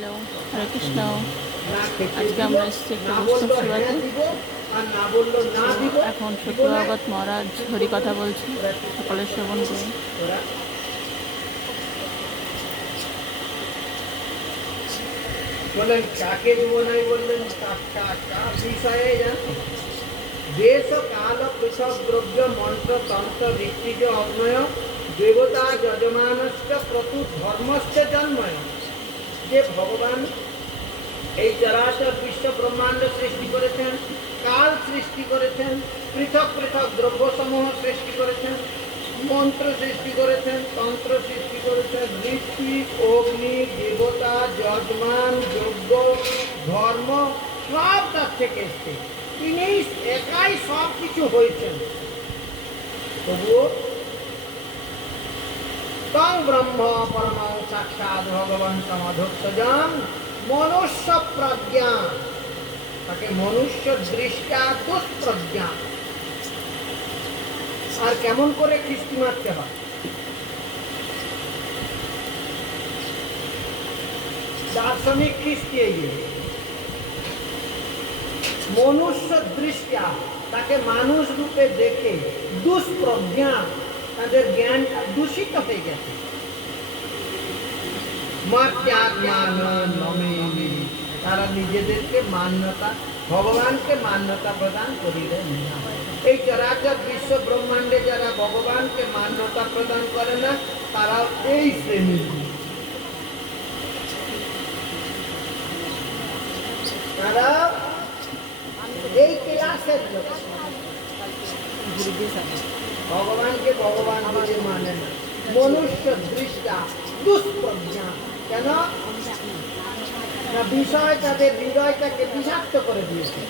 Hello, হরে কৃষ্ণ। আজকে আমরা এসেছি একটা বৈষ্ণব সেবাতে। এখন সত্যভাগবত মহারাজ হরি কথা বলছে, সকলে শ্রবণ করুন। বলেন কাকে জীবনাই বললেন কার বিষয়ে জানো? দেশ কাল পৃথক দ্রব্য মন্ত্র তন্ত্র ঋত্বিজ অগ্নয় দেবতা যজমানশ্চ ক্রতু ধর্মশ্চ জন্ময়। যে ভগবান এই চরাচর বিশ্ব ব্রহ্মাণ্ড সৃষ্টি করেছেন, কাল সৃষ্টি করেছেন, পৃথক পৃথক দ্রব্যসমূহ সৃষ্টি করেছেন, মন্ত্র সৃষ্টি করেছেন, তন্ত্র সৃষ্টি করেছেন, ঋত্বিক, অগ্নি, দেবতা, যজমান, যজ্ঞ, ধর্ম সব তার থেকে এসছে। তিনি একাই সব কিছু হয়েছেন। তবুও তং ব্রহ্ম পরম সাক্ষাৎ ভগবন্তম অধোক্ষজম মনুষ্য প্রজ্ঞা, তাকে মনুষ্য দৃষ্টা দুষ্প্রজ্ঞা। আর কেমন করে খ্রিস্টি মারতে হয়? দার্শনিক খ্রিস্টি মনুষ্য দৃষ্টা, তাকে মানুষ রূপে দেখে দুষ্প্রজ্ঞা, তাদের জ্ঞান দূষিত হয়ে গেছে। তারা নিজেদেরকে মান্যতা, ভগবানকে মান্যতা প্রদান করিলেন না। এই চরাচর বিশ্ব ব্রহ্মাণ্ডে যারা ভগবানকে মান্যতা প্রদান করে না, তারা এই শ্রেণীর। তারা এই ক্লাসের লোক, ভগবানকে ভগবান বলে মানে না, মনুষ্য দৃষ্টা দুষ্প্রজ্ঞা। কেন না? বিষয় তাদের হৃদয়টাকে বিষাক্ত করে দিয়েছে।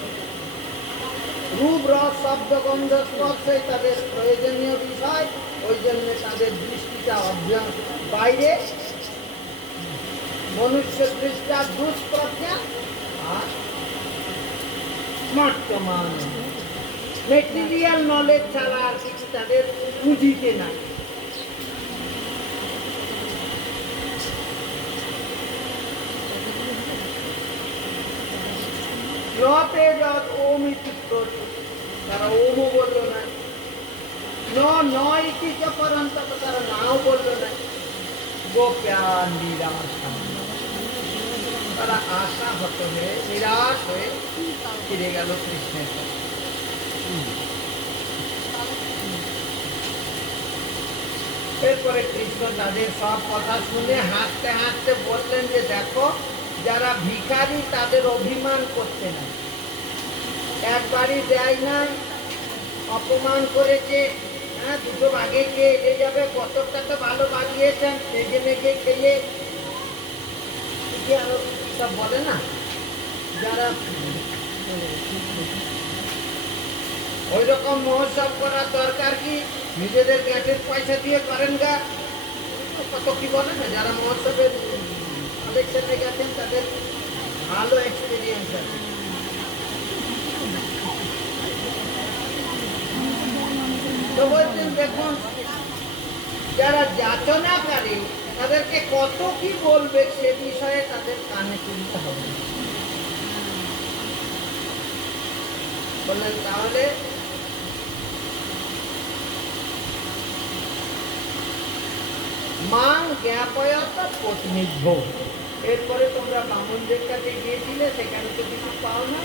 রূপ, রস, শব্দ, গন্ধ, স্পর্শে তাদের প্রয়োজনীয় বিষয়, ওই জন্য তাদের দৃষ্টিটা বাইরে। মনুষ্য দৃষ্টা দুষ্প্রজ্ঞা আর স্মার্টমান, মেটেরিয়াল নলেজ ছাড়া আর কিছু তাদের পুঁজিতে নাই। নতে যত ওম ইতি প্রচুর, তারা ওমও বললো না। নয় ইতি চ পরন্তপ, তারা নাও বললো না। গোপ্যান নিরাশা, তারা আশাহত হয়ে নিরাশ হয়ে ফিরে গেল কৃষ্ণের কাছে। এরপরে কৃষ্ণ তাদের সব কথা শুনে হাসতে হাসতে বললেন যে দেখো, যারা ভিখারি তাদের অভিমান করতে না, একবারই দেয় না, অপমান করেছে, হ্যাঁ দুটো ভাগে খেয়ে এলে যাবে, কতটা তো ভালো বাগিয়েছেন, মেঘে মেঘে খেয়ে আরো সব বলে না, যারা ওই রকম মহোৎসব করার দরকার কি? নিজেদের গ্যাসের পয়সা দিয়ে করেন গা, কত কি বলে না। যারা মহোৎসবের কালেকশনে গেছেন তাদের ভালো এক্সপিরিয়েন্স আছে। তো বলছেন দেখুন, যারা যাচনাকারী তাদেরকে কত কি বলবে সে বিষয়ে তাদের কানে তুলতে হবে। বললেন তাহলে মান জ্ঞাপয়ত পত্নীভ্য, এরপরে তোমরা ব্রাহ্মণদের কাছে গিয়েছিলে, সেখানে তো কিছু পাও না।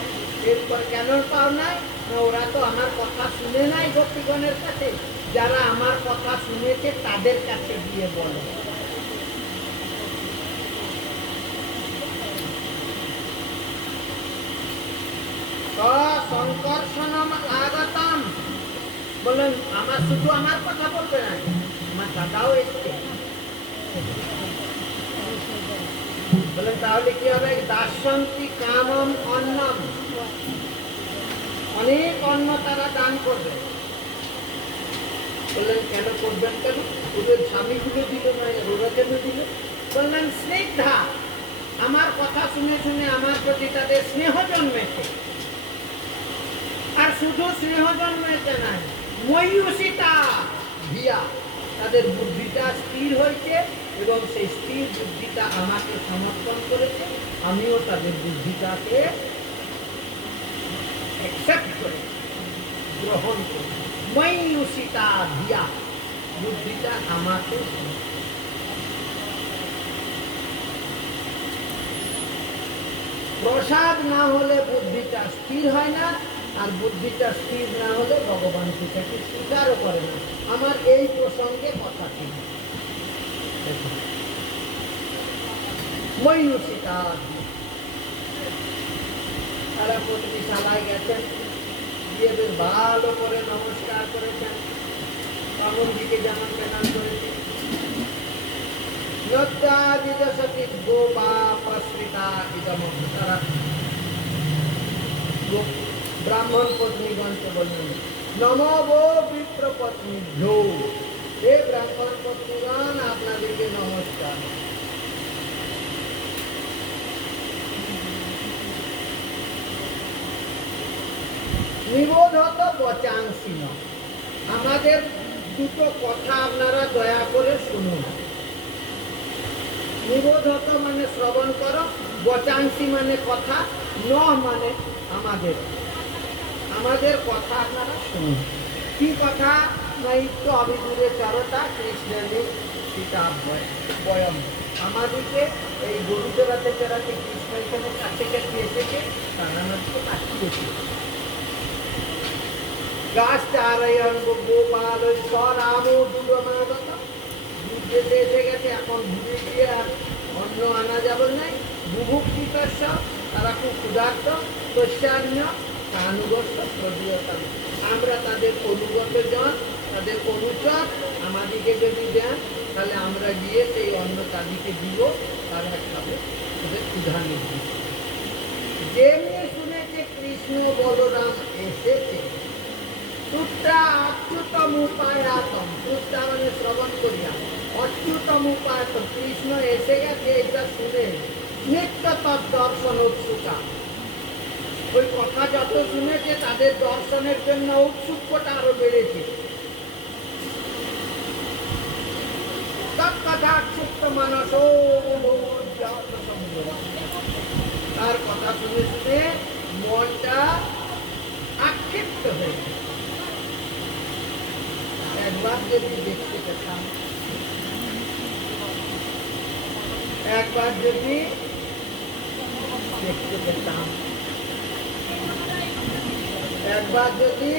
এরপর কেন পাও নাই? না ওরা তো আমার কথা শুনে নাই গোপীগণের কাছে। যারা আমার কথা শুনেছে তাদের কাছে গিয়ে বলে। সংকর্ষণম আগতম, বলেন আমার শুধু আমার কথা বলবে না, আমার দাদাও এসছে। বলেন তাহলে কি হবে? দাসন্তি কামম অন্নম, অনেক অন্ন তারা দান করবে। বললেন কেন করবেন? কেন ওদের স্বামীগুলো দিল না, ওরা কেন দিল? বললেন স্নেহা, আমার কথা শুনে শুনে আমার প্রতি তাদের স্নেহ জন্মেছে। আর শুধু স্নেহ জন্মেছে না, ময়ূষিতা ভিয়া, তাদের বুদ্ধিটা স্থির হয়েছে এবং সেই স্থির বুদ্ধিটা আমাকে সমর্থন করেছে, আমিও তাদের বুদ্ধিটাকে অ্যাকসেপ্ট করে গ্রহণ করি। ময়ূষিতা দিয়া বুদ্ধিটা আমাকে প্রসাদ না হলে বুদ্ধিটা স্থির হয় না, আর বুদ্ধিটা স্থির না হলে ভগবান সেটাকে স্বীকারও করে না। আমার এই প্রসঙ্গে কথা ছিল ময়ূষিতা। তারা প্রতিশালায় গেছেন, গিয়ে বেশ ভালো করে নমস্কার করেছেন, বামনজিকে যেমন প্রণাম করেছে। ব্রাহ্মণ পত্নীগণকে বললেন, নমো বিপ্র পত্নী, হে ব্রাহ্মণ পত্নীগণ, আপনাদেরকে নমস্কার। নিবোধত বচাংসিন, আমাদের দুটো কথা আপনারা দয়া করে শুনুন। নিবোধত মানে শ্রবণ করো, বচাংসি মানে কথা, ন মানে আমাদের, আমাদের কথা আপনারা শুনুন। কি কথা? নৈত্য অভিদূরে চরতা কৃষ্ণের সীতা বয়ম, আমাদেরকে এই গরু চড়াতে চড়াতে কৃষ্ণ এখানে কাছে কাছে এসেছে, তারা আমাদেরকে পাঠিয়েছে। গাছ চারায়ণ গোপাল ওই স্বরাম দুরমাগত, দুধ যেতে এসে গেছে, এখন ঘুরে গিয়ে আর অন্ন আনা যাবে নাই। বুভুক্ষিতস্য, তারা খুব ক্ষুধার্ত, তস্যান্য কানুগত প্রদীয়তাম, আমরা তাদের অনুগত জন, তাদের অনুচর, আমাদেরকে যদি দেন তাহলে আমরা গিয়ে সেই অন্ন তাদেরকে দিব, তারা খাবে, তাদের ক্ষুধা নির্দিষ্ট। যেমনি শুনেছে কৃষ্ণ বলরাম এসেছে, শ্রুতা অচ্যুতম উপায়াতম, শ্রুতা মানে শ্রবণ করিয়া, অচ্যুতম উপায়াতম, কৃষ্ণ এসে গেছে এটা শুনে নিত্য তার দর্শন উৎসুকা, ওই কথা যত শুনেছে তাদের দর্শনের জন্য উৎসুকতা আরো বেড়েছে। তৎকথা ক্ষিপ্ত মানস, তার কথা শুনে শুনে মনটা আক্ষিপ্ত হয়েছে। একবার যদি দেখতে পেতাম, একবার যদি দেখতে পেতাম, একবার যদি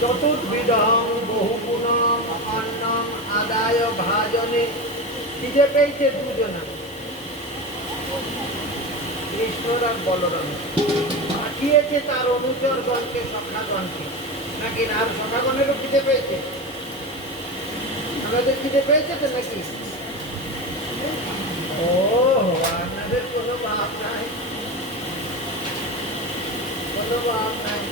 চতুর্বিধং বহুগুণম অন্নম আদায় ভাজনে, খিদে পেয়েছে দুজনা, কৃষ্ণর আর বলরাম, পাঠিয়েছে তার অনুচরগণকে, সখাগণকে, নাকি আর সখাগণেরও খিদে পেয়েছে? আমাদের খিদে পেয়েছে তো নাকি? ও আপনাদের কোনো ভাব নাই, কোনো ভাব নাই।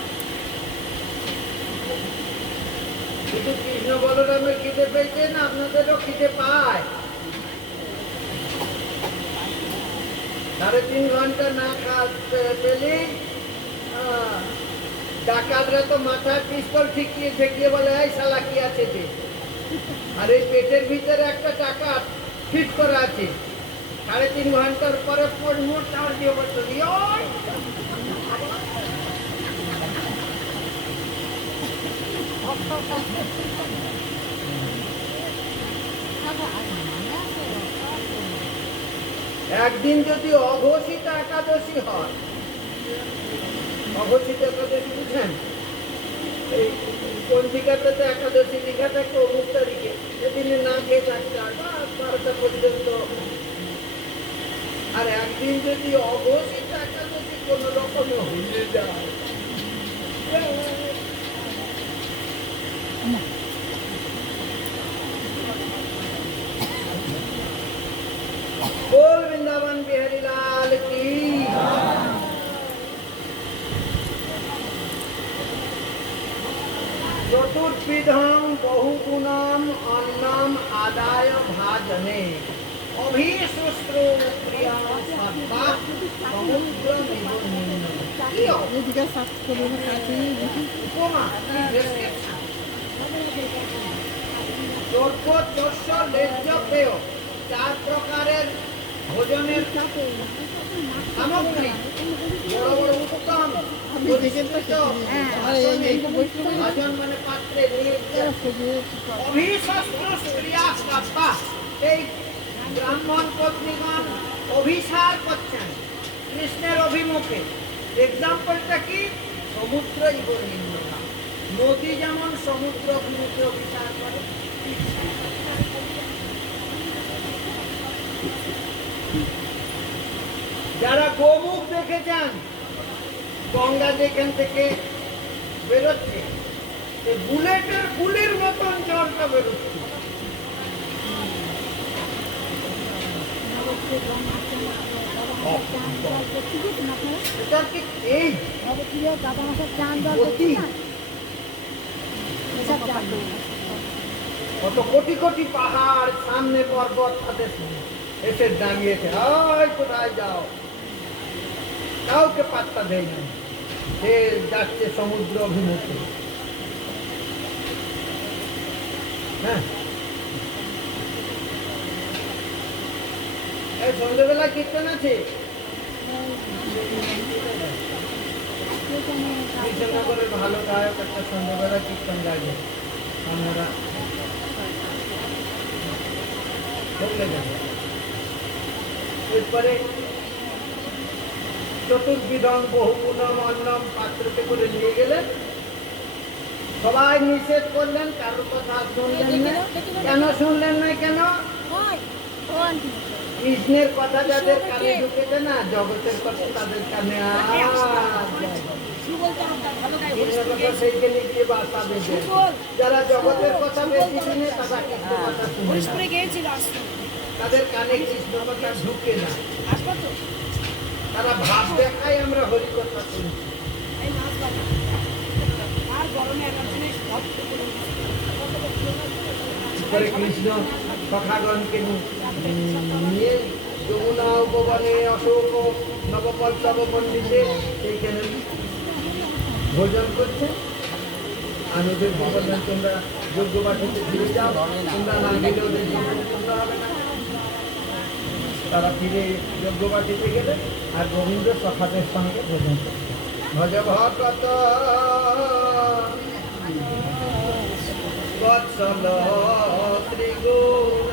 শুধু কৃষ্ণ বলরামের খিদে পেয়েছে না, আপনাদেরও খিদে পায়। 3.5 ঘন্টা না পেলে ডাকাতরা তো মাথায় পিস্তল ঠেকিয়ে ঠেকিয়ে বলে, এই শালা কি আছে যে, আর এই পেটের ভিতরে একটা ডাকাত ফিট করা আছে, 3.5 ঘন্টার পরে মোট চার দিয়ে বলতো, একদিন যদি অঘোষিত একাদশী হয়, অঘোষিত একাদশী বুঝছেন, এই পঞ্জিকাতে তো একাদশী লিখা থাকে অমুক তারিখে, সেদিনে না খেয়ে থাকতে হয় 12টা পর্যন্ত। আর একদিন যদি অঘোষিত একাদশী কোন রকমে হয়ে যায়, बोल वृंदावन बिहारी लाल की। चतुर्विधं बहुगुणम अन्नम आदाय भाजने अभिशुश्रु प्रिया सत्ता समुद्र निबुन्निन। এদিকে সাফ করে কাছে উপমা দ্রব্য লেজ্জ পেয় চার প্রকারের ভোজনের সামগ্রী বড় বড় উত্তম পরিষ্কৃত ভাজন মানে পাত্রে অভিশস্ত্র ক্রিয়া কাপা এই ব্রাহ্মণ পত্নীগণ অভিসার করছেন কৃষ্ণের অভিমুখে। এক্সাম্পলটা কি? সমুদ্র ইব নিম্নতা, নদী যেমন সমুদ্র অভিমুখে অভিসার করে, যারা গোমুখ দেখেছেন গঙ্গা যেখান থেকে বেরোচ্ছে বুলেটের গুলির মতন জলটা বেরোচ্ছে। এটা কি এই কত কোটি কোটি পাহাড় সামনে পর্বত তাদের এসে দাঁড়িয়েছে, হয় কোথায় যাও, কাউকে পাত্তা দেয় না, সে যাচ্ছে সমুদ্র অভিমুখে। হ্যাঁ, এই সন্ধ্যেবেলা কীর্তন আছে কৃষ্ণনগরের ভালো গায়ক একটা সন্ধ্যেবেলা কীর্তন গাইবে, আমরা বললে যাবে। এরপরে চতুর্বিধম বহুগুণম অন্নম পাত্রতে করে নিয়ে গেলেন, সবাই নিষেধ করলেন, কারোর কথা শুনলেন না। কেন শুনলেন না? কেন? কৃষ্ণের কথা যাদের কানে ঢুকেছে না, জগতের কথা তাদের কানে সেইখানে গিয়ে বাসা বেঁধে, যারা জগতের কথা বেশি শুনে তারা কৃষ্ণ কথা শুনে না, তাদের কানে কৃষ্ণ কথা ঢুকে না, তারা ভাব দেখায় আমরা হরি কথা শুনছি। করে কৃষ্ণ সখাগণকে নিয়ে যমুনা উপবনে অশোক নবপল্লব মন্দিরে সেইখানে ভোজন করছে। আনন্দের বললেন তোমরা যজ্ঞবাটিতে ফিরে যাও, তোমরা না গেলে ওদের যজ্ঞ পূর্ণ হবে না। তারা ফিরে যজ্ঞবাটিতে গেলে আর গোবিন্দ সখাদের সঙ্গে ভোজন করছে। ভজ ভকত বৎসল ত্রিগুণ